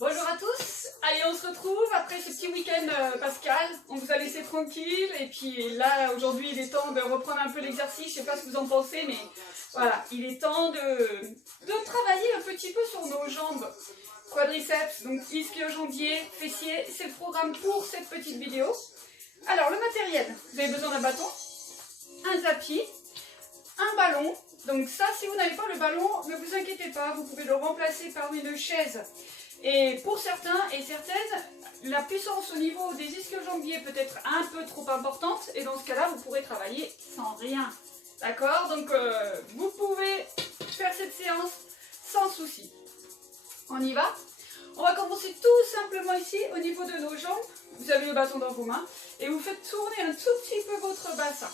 Bonjour à tous, allez on se retrouve après ce petit week-end Pascal, on vous a laissé tranquille et puis là aujourd'hui il est temps de reprendre un peu l'exercice, je sais pas ce que vous en pensez mais voilà, il est temps de travailler un petit peu sur nos jambes, quadriceps, donc ischio-jambier, fessiers, c'est le programme pour cette petite vidéo. Alors le matériel, vous avez besoin d'un bâton, un tapis, un ballon, donc ça si vous n'avez pas le ballon, ne vous inquiétez pas, vous pouvez le remplacer par une chaise. Et pour certains et certaines, la puissance au niveau des ischio-jambiers peut être un peu trop importante et dans ce cas-là, vous pourrez travailler sans rien. D'accord? Donc vous pouvez faire cette séance sans souci. On y va? On va commencer tout simplement ici au niveau de nos jambes. Vous avez le bâton dans vos mains et vous faites tourner un tout petit peu votre bassin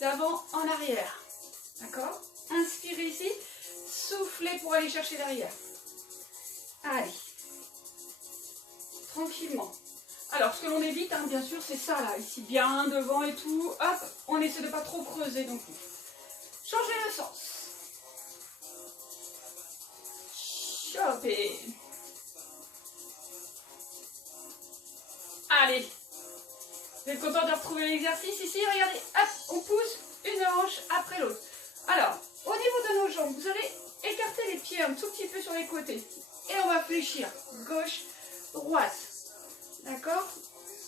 d'avant en arrière. D'accord? Inspirez ici, soufflez pour aller chercher derrière. Allez. Tranquillement. Alors, ce que l'on évite, hein, bien sûr, c'est ça, là, ici, bien devant et tout. Hop, on essaie de ne pas trop creuser non plus. Changez le sens. Chopez. Allez. Vous êtes content de retrouver l'exercice ici? Regardez, hop, on pousse une hanche après l'autre. Alors, au niveau de nos jambes, vous allez écarter les pieds un tout petit peu sur les côtés. Et on va fléchir. Gauche, droite. D'accord?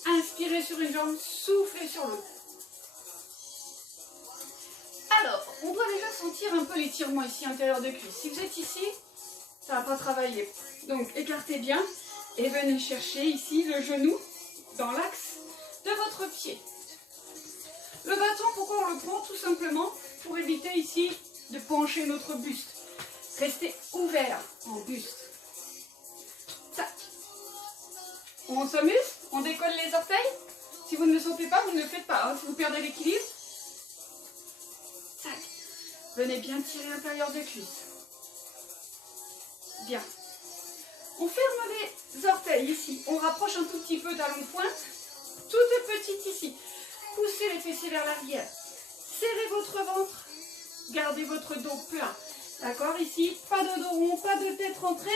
Inspirez sur une jambe, soufflez sur l'autre. Alors, on doit déjà sentir un peu l'étirement ici, intérieur de cuisse. Si vous êtes ici, ça ne va pas travailler. Donc, écartez bien et venez chercher ici le genou dans l'axe de votre pied. Le bâton, pourquoi on le prend? Tout simplement pour éviter ici de pencher notre buste. Restez ouvert en buste. Tac. On s'amuse, on décolle les orteils. Si vous ne le sentez pas, vous ne le faites pas. Hein. Si vous perdez l'équilibre, tac. Venez bien tirer l'intérieur de cuisse. Bien. On ferme les orteils ici. On rapproche un tout petit peu talon pointe. Toute petite ici. Poussez les fessiers vers l'arrière. Serrez votre ventre. Gardez votre dos plat. D'accord? Ici, pas de dos rond, pas de tête rentrée.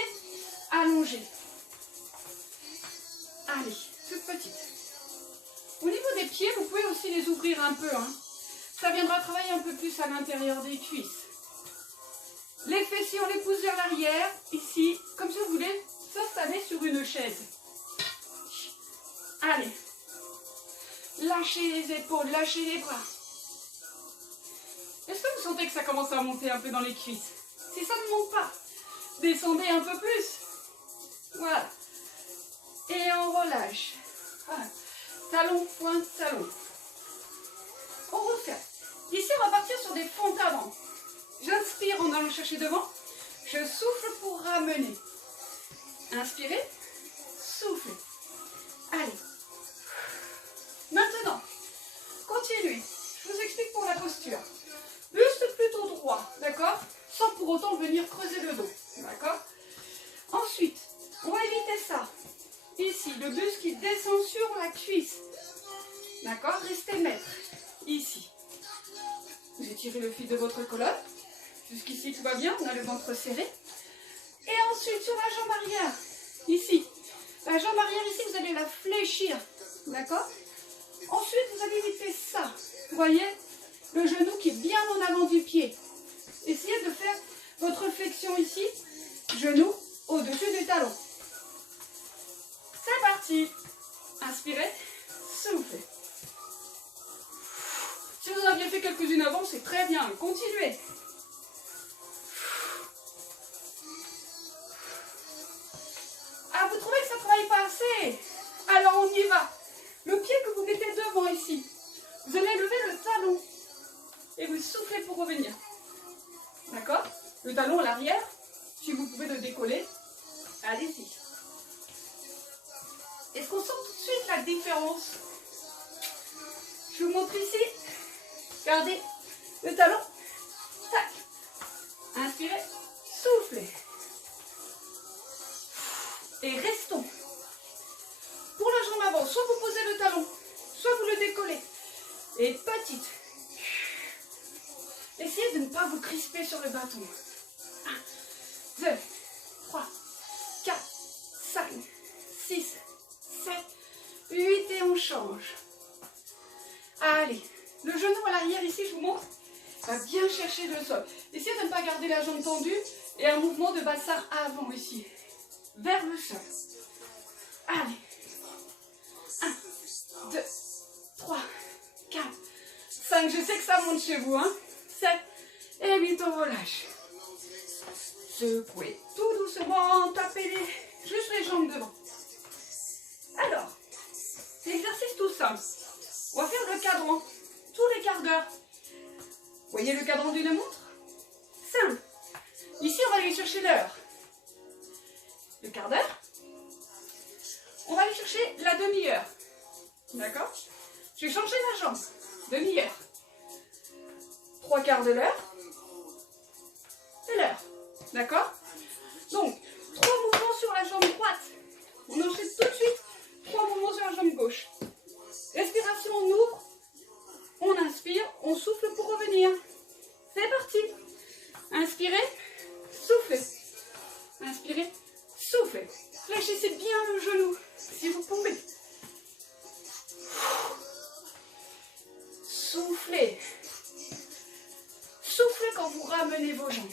Allongez. Allez, toute petite. Au niveau des pieds, vous pouvez aussi les ouvrir un peu. Hein. Ça viendra travailler un peu plus à l'intérieur des cuisses. Les fessiers, on les pousse vers l'arrière. Ici, comme si vous voulez s'installer sur une chaise. Allez. Lâchez les épaules, lâchez les bras. Est-ce que vous sentez que ça commence à monter un peu dans les cuisses? Si ça ne monte pas, descendez un peu plus. Voilà. Et on relâche. Voilà. Talon, pointe, talon. On refait. Ici, on va partir sur des fentes avant. J'inspire en allant chercher devant. Je souffle pour ramener. Inspirez. Soufflez. Allez. Maintenant, continuez. Je vous explique pour la posture. Buste plutôt droit, d'accord? Sans pour autant venir creuser le dos, d'accord? Ensuite, on va éviter ça. Ici, le buste qui descend sur la cuisse. D'accord? Restez maître. Ici. Vous étirez le fil de votre colonne. Jusqu'ici, tout va bien. On a le ventre serré. Et ensuite, sur la jambe arrière. Ici. La jambe arrière, ici, vous allez la fléchir. D'accord? Ensuite, vous allez éviter ça. Vous voyez? Le genou qui est bien en avant du pied. Essayez de faire votre flexion ici. Genou au-dessus du talon. C'est parti. Inspirez, soufflez. Si vous en aviez fait quelques-unes avant, c'est très bien. Continuez. Ah, vous trouvez que ça ne travaille pas assez? Alors on y va. Le pied que vous mettez devant ici, vous allez lever le talon et vous soufflez pour revenir. D'accord? Le talon à l'arrière, si vous pouvez le décoller, allez-y. Est-ce qu'on sent tout de suite la différence? Je vous montre ici. Gardez le talon. Tac. Inspirez, soufflez. Et restons. Pour la jambe avant, soit vous posez le talon, soit vous le décollez. Et petite. Essayez de ne pas vous crisper sur le bâton. 1, 2, 3, 4, 5, 8 et on change. Allez, le genou à l'arrière ici, je vous montre, va bien chercher le sol. Essayez de ne pas garder la jambe tendue et un mouvement de bassin avant ici, vers le sol. Allez, 1, 2, 3, 4, 5, je sais que ça monte chez vous, hein. 7 et 8, on relâche. Secouez tout doucement, tapez juste les jambes devant. Alors, l'exercice tout simple. On va faire le cadran tous les quarts d'heure. Vous voyez le cadran d'une montre? Simple. Ici, on va aller chercher l'heure. Le quart d'heure. On va aller chercher la demi-heure. D'accord? Je vais changer ma jambe. Demi-heure. 3 quarts de l'heure. C'est l'heure. D'accord? Donc, 3 mouvements sur la jambe droite. On enchaîne tout de suite 3 mouvements sur la jambe gauche. Respiration, on ouvre. On inspire, on souffle pour revenir. C'est parti. Inspirez, soufflez. Inspirez, soufflez. Fléchissez bien le genou, si vous pouvez. Soufflez. Soufflez quand vous ramenez vos jambes.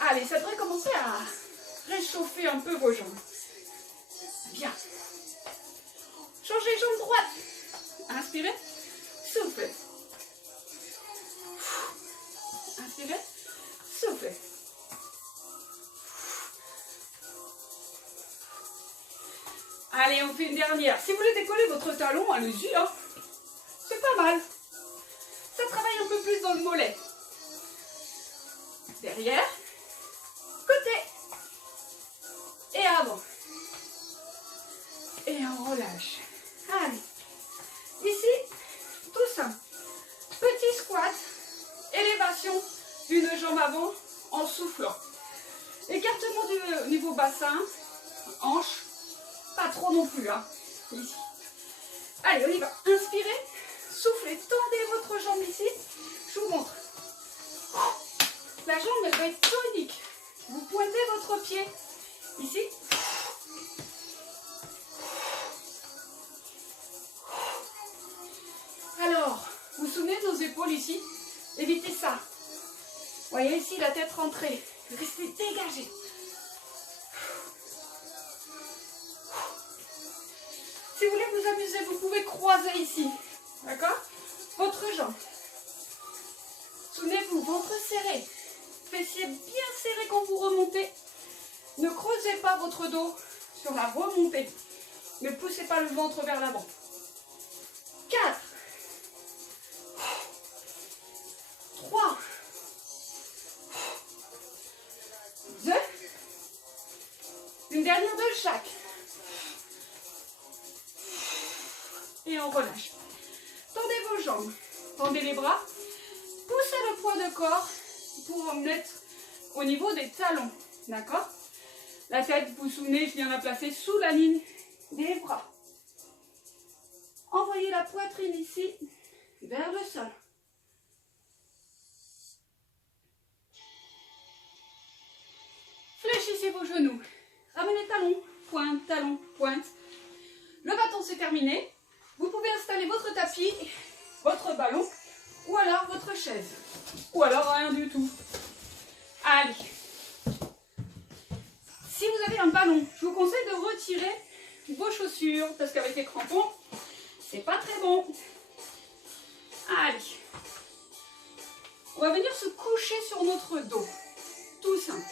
Allez, ça devrait commencer à réchauffer un peu vos jambes. Bien. Changez jambe droite. Inspirez, soufflez. Inspirez, soufflez. Allez, on fait une dernière. Si vous voulez décoller votre talon, allez-y, hein. C'est pas mal. Ça travaille un peu plus dans le mollet. Derrière, côté et avant. Et on relâche. Allez. Ici, tout simple. Petit squat, élévation d'une jambe avant en soufflant. Écartement du niveau bassin, hanche, pas trop non plus. Hein. Ici. Allez, on y va. Inspirez, soufflez, tendez votre jambe ici. Je vous montre. La jambe, elle va être tonique. Vous pointez votre pied ici. Alors, vous vous souvenez de nos épaules ici? Évitez ça. Voyez ici la tête rentrée. Restez dégagé. Si vous voulez vous amuser, vous pouvez croiser ici. D'accord? Votre jambe. Souvenez-vous, ventre serré. Fessiers bien serrés quand vous remontez. Ne creusez pas votre dos sur la remontée. Ne poussez pas le ventre vers l'avant. 4. 3. 2. Une dernière de chaque. Et on relâche. Tendez vos jambes. Tendez les bras. Poussez le poids de corps pour mettre au niveau des talons. D'accord? La tête, vous vous souvenez, je viens de la placer sous la ligne des bras. Envoyez la poitrine ici, vers le sol. Fléchissez vos genoux. Ramenez talons, pointe. Le bâton, c'est terminé. Vous pouvez installer votre tapis, votre ballon, ou alors votre chaise. Ou alors rien du tout. Allez. Si vous avez un ballon, je vous conseille de retirer vos chaussures, parce qu'avec les crampons, c'est pas très bon. Allez. On va venir se coucher sur notre dos. Tout simple.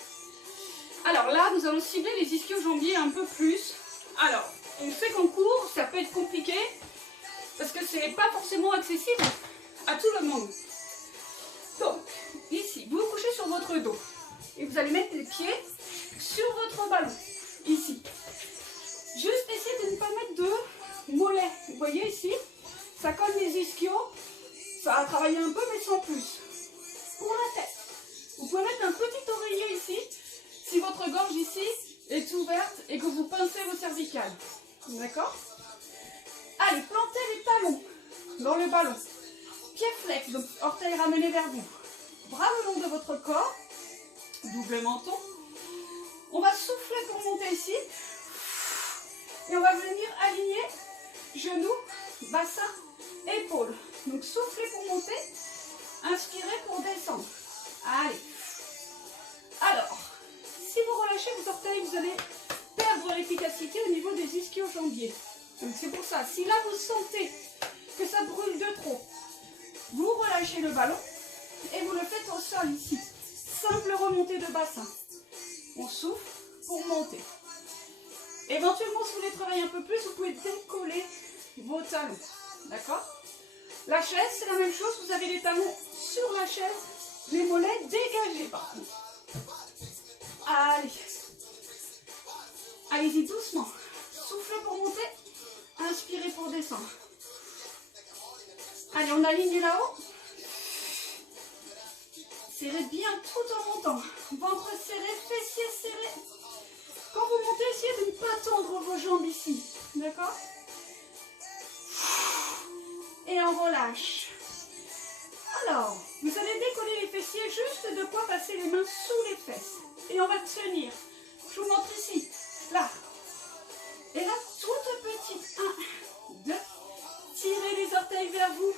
Alors là, nous allons cibler les ischio-jambiers un peu plus. Alors, on sait qu'en cours, ça peut être compliqué, parce que ce n'est pas forcément accessible à tout le monde. Donc, ici, vous vous couchez sur votre dos. Et vous allez mettre les pieds sur votre ballon. Ici. Juste essayez de ne pas mettre de mollets. Vous voyez ici, ça colle les ischios. Ça va travailler un peu, mais sans plus. Pour la tête, vous pouvez mettre un petit oreiller ici, si votre gorge ici est ouverte et que vous pincez vos cervicales. D'accord? Allez, plantez les talons dans le ballon. Pied flex, donc orteils ramenés vers vous. Bras le long de votre corps. Double menton. On va souffler pour monter ici. Et on va venir aligner genoux, bassin, épaules. Donc soufflez pour monter. Inspirez pour descendre. Allez. Alors, si vous relâchez vos orteils, vous allez perdre l'efficacité au niveau des ischio-jambiers. Donc c'est pour ça, si là vous sentez que ça brûle de trop, vous relâchez le ballon et vous le faites au sol ici. Simple remontée de bassin. On souffle pour monter. Éventuellement, si vous voulez travailler un peu plus, vous pouvez décoller vos talons. D'accord? La chaise, c'est la même chose. Vous avez les talons sur la chaise, les mollets dégagés par contre. Allez. Allez-y doucement. Soufflez pour monter. Inspirez pour descendre. Allez, on aligne là-haut. Serrez bien tout en montant. Ventre serré, fessiers serrés. Quand vous montez, essayez de ne pas tendre vos jambes ici. D'accord? Et on relâche. Alors, vous allez décoller les fessiers, juste de quoi passer les mains sous les fesses. Et on va tenir. Je vous montre ici. Là. Et là, toute petite. 1, 2. Tirez les orteils vers vous.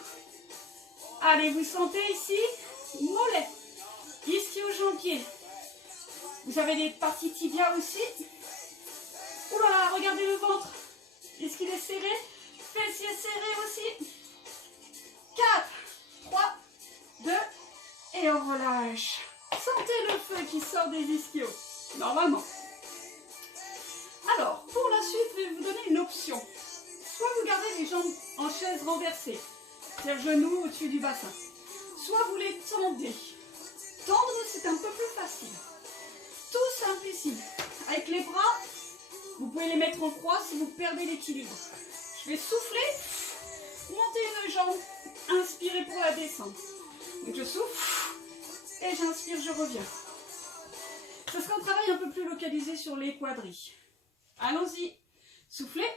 Allez, vous sentez ici. Mollet. Ischio-jambier. Vous avez des parties tibia aussi. Ouh là là, regardez le ventre. Est-ce qu'il est serré? Fessiers serrés aussi. 4, 3, 2, et on relâche. Sentez le feu qui sort des ischios, normalement. Alors, pour la suite, je vais vous donner une option. Soit vous gardez les jambes en chaise renversée, c'est-à-dire genoux au-dessus du bassin. Soit vous les tendez. Tendre, c'est un peu plus facile. Tout simple ici. Avec les bras, vous pouvez les mettre en croix si vous perdez l'équilibre. Je vais souffler, monter une jambe, inspirer pour la descente. Donc je souffle et j'inspire, je reviens. Ce sera un travail un peu plus localisé sur les quadris. Allons-y. Soufflez,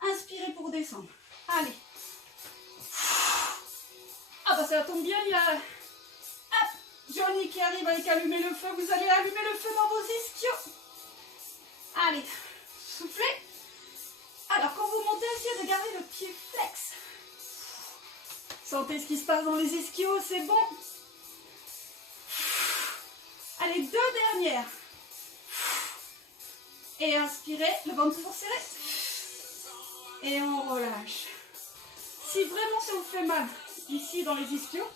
inspirez pour descendre. Allez. Ah bah ça tombe bien, il y a Johnny qui arrive avec allumer le feu. Vous allez allumer le feu dans vos ischios. Allez, soufflez. Alors quand vous montez, essayez de garder le pied flex. Sentez ce qui se passe dans les ischios, c'est bon. Allez, 2 dernières. Et inspirez, le ventre toujours serré. Et on relâche. Si vraiment ça vous fait mal, ici dans les ischios,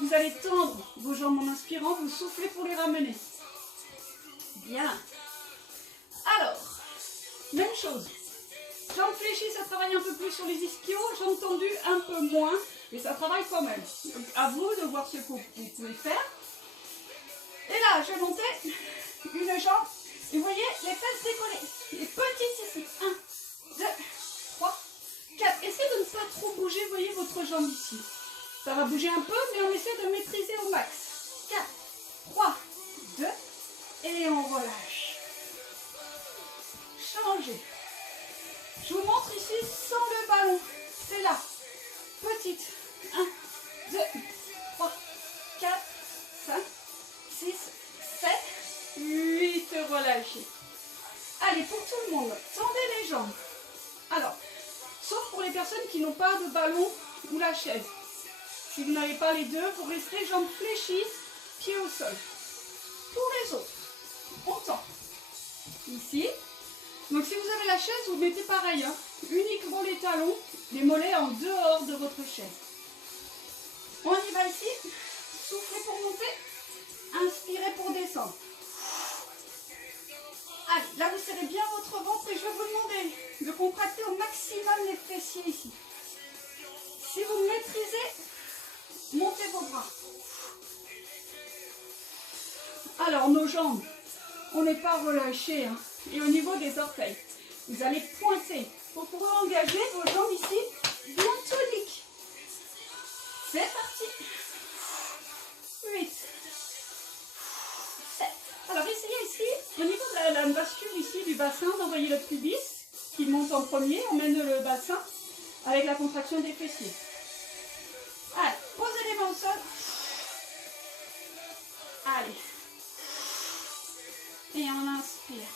vous allez tendre vos jambes en inspirant, vous soufflez pour les ramener. Bien. Alors, même chose. Jambes fléchies, ça travaille un peu plus sur les ischios. Jambes tendues, un peu moins. Mais ça travaille quand même. Donc, à vous de voir ce que vous pouvez faire. Et là, je vais monter une jambe. Et vous voyez, les fesses décollées. Les petites ici. 1, 2, 3, 4. Essayez de ne pas trop bouger, vous voyez, votre jambe ici. Ça va bouger un peu, mais on essaie de maîtriser au max. 4, 3, 2. Et on relâche. Changez. Je vous montre ici sans le ballon. C'est là. Petite. 1, 2, 3, 4, 5, 6, 7, 8. Relâchez. Allez, pour tout le monde, tendez les jambes. Alors, sauf pour les personnes qui n'ont pas de ballon ou la chaise. Si vous n'avez pas les deux, vous resterez jambes fléchies, pieds au sol. Pour les autres, on tend. Ici. Donc si vous avez la chaise, vous mettez pareil, hein, uniquement les talons, les mollets en dehors de votre chaise. On y va ici. Soufflez pour monter. Inspirez pour descendre. Allez, là vous serrez bien votre ventre et je vais vous demander de contracter au maximum les fessiers ici. Si vous maîtrisez, montez vos bras. Alors nos jambes, on n'est pas relâché, hein. Et au niveau des orteils, vous allez pointer pour pouvoir engager vos jambes ici, bien toniques. C'est parti. 8, 7. Alors essayez ici, au niveau de la bascule ici du bassin, d'envoyer le pubis qui monte en premier. On mène le bassin avec la contraction des fessiers. Allez, posez les mains au sol. Allez. on inspire.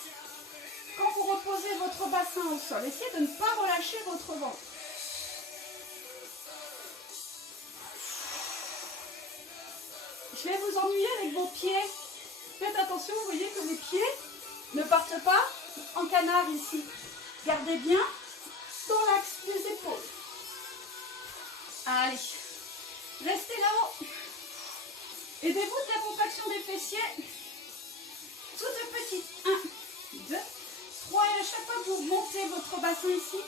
Quand vous reposez votre bassin au sol, essayez de ne pas relâcher votre ventre. Je vais vous ennuyer avec vos pieds. Faites attention, vous voyez que les pieds ne partent pas en canard ici. Gardez bien dans l'axe des épaules. Allez, restez là-haut. Aidez-vous de la contraction des fessiers. Toute petite. 1, 2, 3. Et à chaque fois que vous montez votre bassin ici,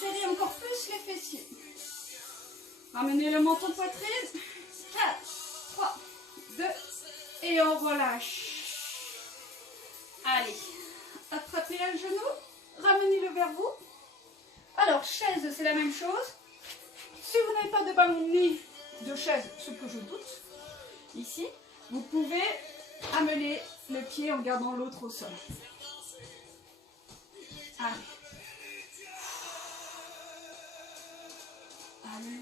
serrez encore plus les fessiers. Ramenez le menton poitrine. 4, 3, 2. Et on relâche. Allez, attrapez un genou. Ramenez-le vers vous. Alors, chaise, c'est la même chose. Si vous n'avez pas de ballon ni de chaise, ce que je doute, ici, vous pouvez amener le pied en gardant l'autre au sol. Allez. Allez.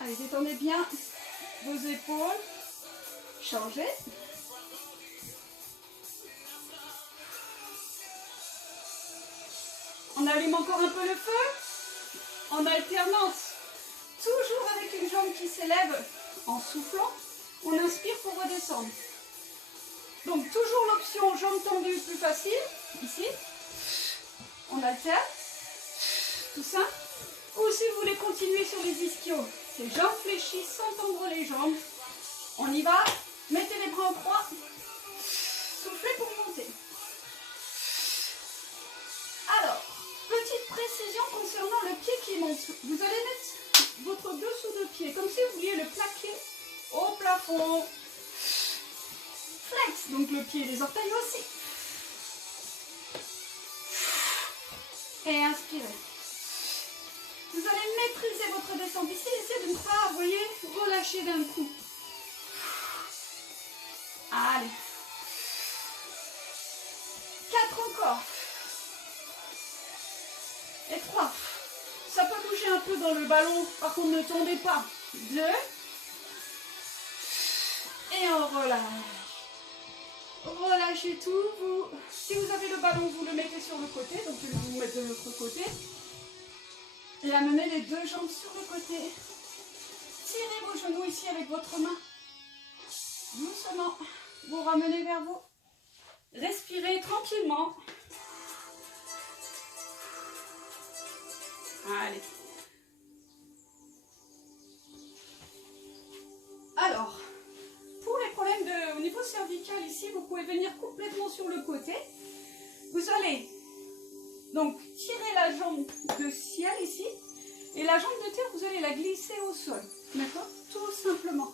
Allez, détendez bien vos épaules. Changez. On allume encore un peu le feu. En alternance. Toujours avec une jambe qui s'élève en soufflant. On inspire pour redescendre. Donc toujours l'option jambes tendues plus facile. Ici. On alterne. Tout ça. Ou si vous voulez continuer sur les ischios, c'est jambes fléchies sans tendre les jambes. On y va. Mettez les bras en croix. Soufflez pour monter. Alors, petite précision concernant le pied qui monte. Vous allez mettre votre dessous de pied comme si vous vouliez le plaquer au plafond. Flex, donc le pied et les orteils aussi. Et inspirez. Vous allez maîtriser votre descente ici. Essayez de ne pas, vous voyez, relâcher d'un coup. Allez. 4 encore. Et 3. Ça peut bouger un peu dans le ballon. Par contre, ne tendez pas. 2. Et on relâche. Relâchez tout. Si vous avez le ballon, vous le mettez sur le côté. Donc, je vais vous mettre de l'autre côté. Et amenez les deux jambes sur le côté. Tirez vos genoux ici avec votre main. Doucement. Vous ramenez vers vous. Respirez tranquillement. Allez. Alors, pour les problèmes au niveau cervical ici, vous pouvez venir complètement sur le côté. Vous allez donc tirer la jambe de ciel ici. Et la jambe de terre, vous allez la glisser au sol. D'accord? Tout simplement.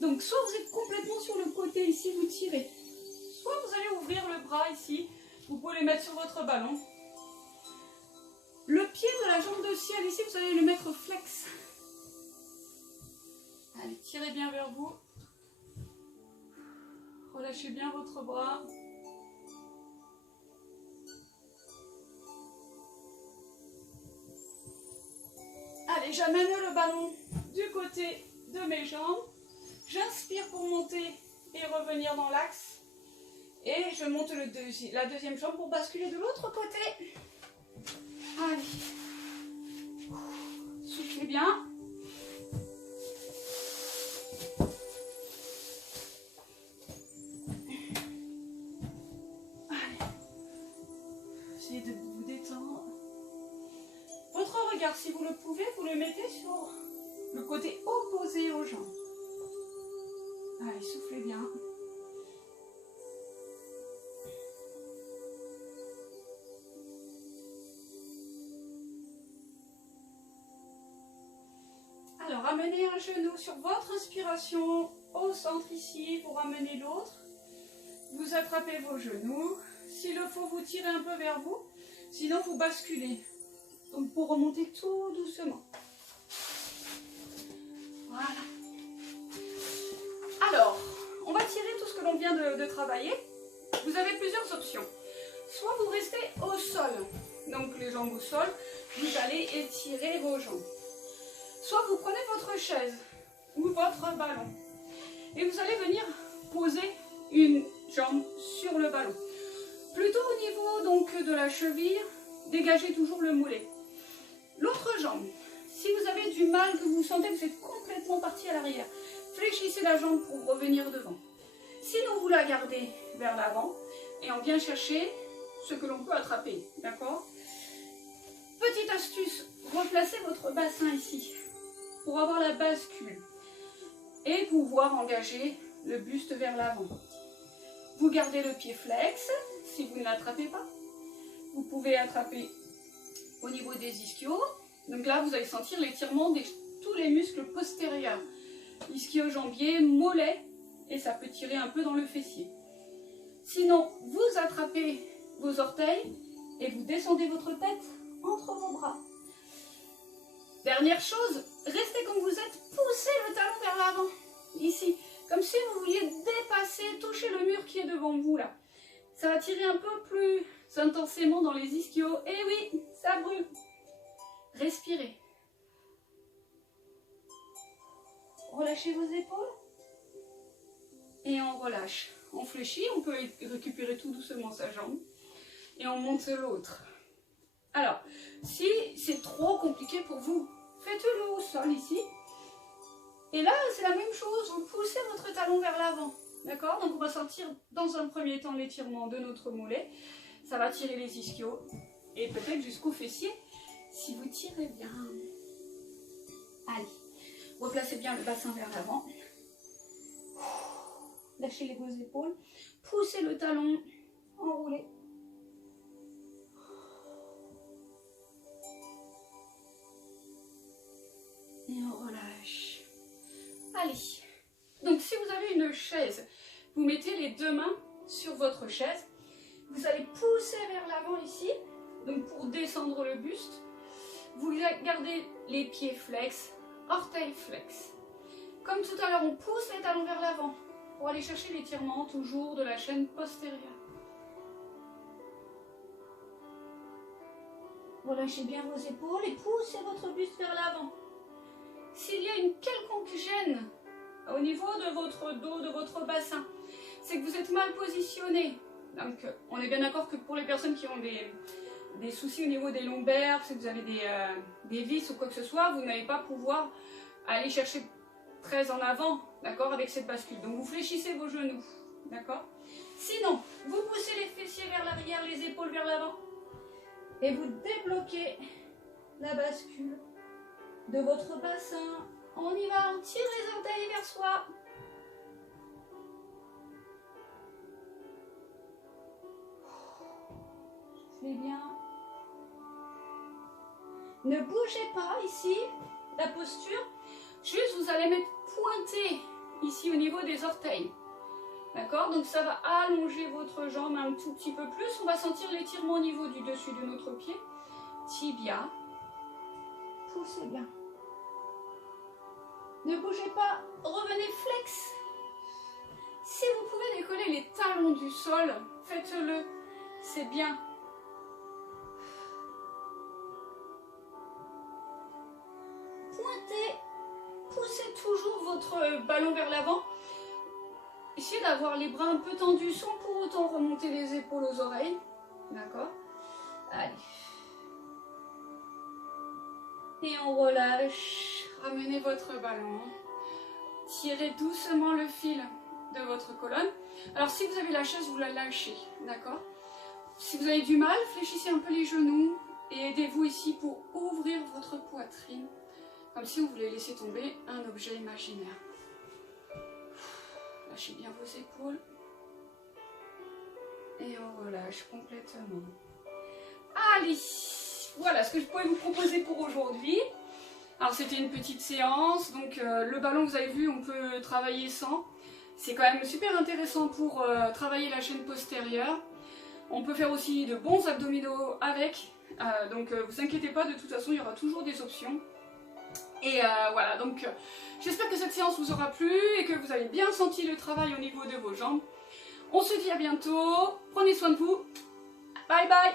Donc, soit vous êtes complètement sur le côté ici, vous tirez. Soit vous allez ouvrir le bras ici. Vous pouvez le mettre sur votre ballon. Le pied de la jambe de ciel ici, vous allez le mettre flex. Allez, tirez bien vers vous. Relâchez bien votre bras. Allez, j'amène le ballon du côté de mes jambes. J'inspire pour monter et revenir dans l'axe. Et je monte la deuxième jambe pour basculer de l'autre côté. Allez. Soufflez bien. Allez. Essayez de vous détendre. Votre regard, si vous le pouvez, vous le mettez sur le côté opposé aux jambes. Allez, soufflez bien. Alors, ramenez un genou sur votre inspiration au centre ici, vous ramenez l'autre. Vous attrapez vos genoux. S'il le faut, vous tirez un peu vers vous. Sinon, vous basculez. Donc, pour remonter tout doucement. Voilà. Alors, on va tirer tout ce que l'on vient de travailler. Vous avez plusieurs options. Soit vous restez au sol, donc les jambes au sol, vous allez étirer vos jambes. Soit vous prenez votre chaise ou votre ballon et vous allez venir poser une jambe sur le ballon. Plutôt au niveau donc de la cheville, dégagez toujours le mollet. L'autre jambe, si vous avez du mal, que vous sentez que vous êtes complètement parti à l'arrière, fléchissez la jambe pour revenir devant. Sinon, vous la gardez vers l'avant et on vient chercher ce que l'on peut attraper, d'accord? Petite astuce, replacez votre bassin ici pour avoir la bascule et pouvoir engager le buste vers l'avant. Vous gardez le pied flex si vous ne l'attrapez pas. Vous pouvez attraper au niveau des ischios. Donc là, vous allez sentir l'étirement de tous les muscles postérieurs. Ischio-jambier, mollet, et ça peut tirer un peu dans le fessier. Sinon, vous attrapez vos orteils et vous descendez votre tête entre vos bras. Dernière chose, restez comme vous êtes, poussez le talon vers l'avant, ici, comme si vous vouliez dépasser, toucher le mur qui est devant vous là. Ça va tirer un peu plus intensément dans les ischios, et oui, ça brûle. Respirez. Relâchez vos épaules et on relâche. On fléchit, on peut récupérer tout doucement sa jambe et on monte l'autre. Alors, si c'est trop compliqué pour vous, faites-le au sol ici. Et là, c'est la même chose, vous poussez votre talon vers l'avant. D'accord? Donc on va sentir dans un premier temps l'étirement de notre mollet. Ça va tirer les ischios et peut-être jusqu'au fessier si vous tirez bien. Allez, replacez bien le bassin vers l'avant. Lâchez vos épaules. Poussez le talon, enroulez. Et on relâche. Allez. Donc si vous avez une chaise, vous mettez les deux mains sur votre chaise. Vous allez pousser vers l'avant ici, donc pour descendre le buste. Vous gardez les pieds flex, orteils flex. Comme tout à l'heure, on pousse les talons vers l'avant pour aller chercher l'étirement toujours de la chaîne postérieure. Relâchez bien vos épaules et poussez votre buste vers l'avant. S'il y a une quelconque gêne au niveau de votre dos, de votre bassin, c'est que vous êtes mal positionné. Donc, on est bien d'accord que pour les personnes qui ont des soucis au niveau des lombaires, si vous avez des vis ou quoi que ce soit, vous n'allez pas pouvoir aller chercher très en avant, d'accord, avec cette bascule. Donc, vous fléchissez vos genoux, d'accord? Sinon, vous poussez les fessiers vers l'arrière, les épaules vers l'avant, et vous débloquez la bascule de votre bassin. On y va, on tire les orteils vers soi. Soufflez bien. Ne bougez pas ici, la posture. Juste, vous allez mettre pointé ici au niveau des orteils. D'accord? Donc ça va allonger votre jambe un tout petit peu plus. On va sentir l'étirement au niveau du dessus de notre pied. Tibia. Poussez bien. Ne bougez pas, revenez flex. Si vous pouvez décoller les talons du sol, faites-le, c'est bien. Pointez, poussez toujours votre ballon vers l'avant. Essayez d'avoir les bras un peu tendus sans pour autant remonter les épaules aux oreilles. D'accord? Allez. Et on relâche. Ramenez votre ballon. Tirez doucement le fil de votre colonne. Alors si vous avez la chaise, vous la lâchez. D'accord? Si vous avez du mal, fléchissez un peu les genoux et aidez-vous ici pour ouvrir votre poitrine. Comme si vous voulez laisser tomber un objet imaginaire. Lâchez bien vos épaules. Et on relâche complètement. Allez! Voilà ce que je pouvais vous proposer pour aujourd'hui. Alors c'était une petite séance, donc le ballon vous avez vu, on peut travailler sans. C'est quand même super intéressant pour travailler la chaîne postérieure. On peut faire aussi de bons abdominaux avec, donc vous inquiétez pas, de toute façon il y aura toujours des options. Et voilà, donc j'espère que cette séance vous aura plu et que vous avez bien senti le travail au niveau de vos jambes. On se dit à bientôt, prenez soin de vous, bye bye.